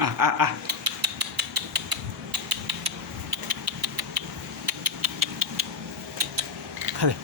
आ खा दे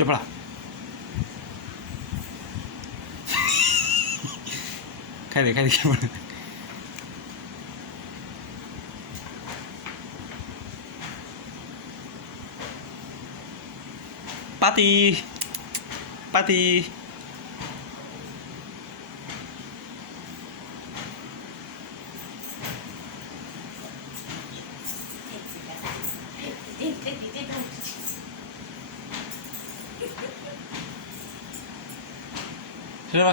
चपड़ा खा दे पाती पाती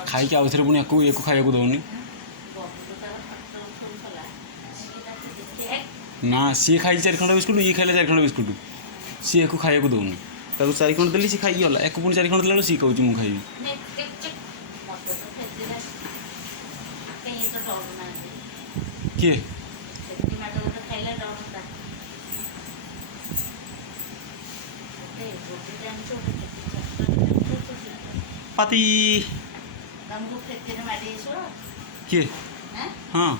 खाई आउ थे पुणी या खाया दौनी ना सी खाई 4 खंड बिस्कुट ये खाइले 4 खंड बिस्कुट सी या खाया दौनी ताको 4 खंड देली सी खाई गला एक पुणी 4 खंड देला सी कहूँ मुझे खाइबी किए पाती किए हाँ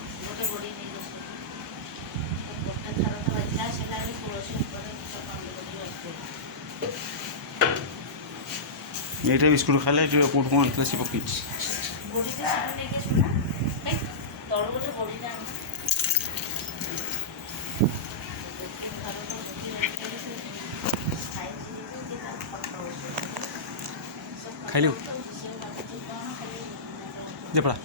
ये बिस्कुट खाले कौट कौन आते से पकई खाइल जे पड़ा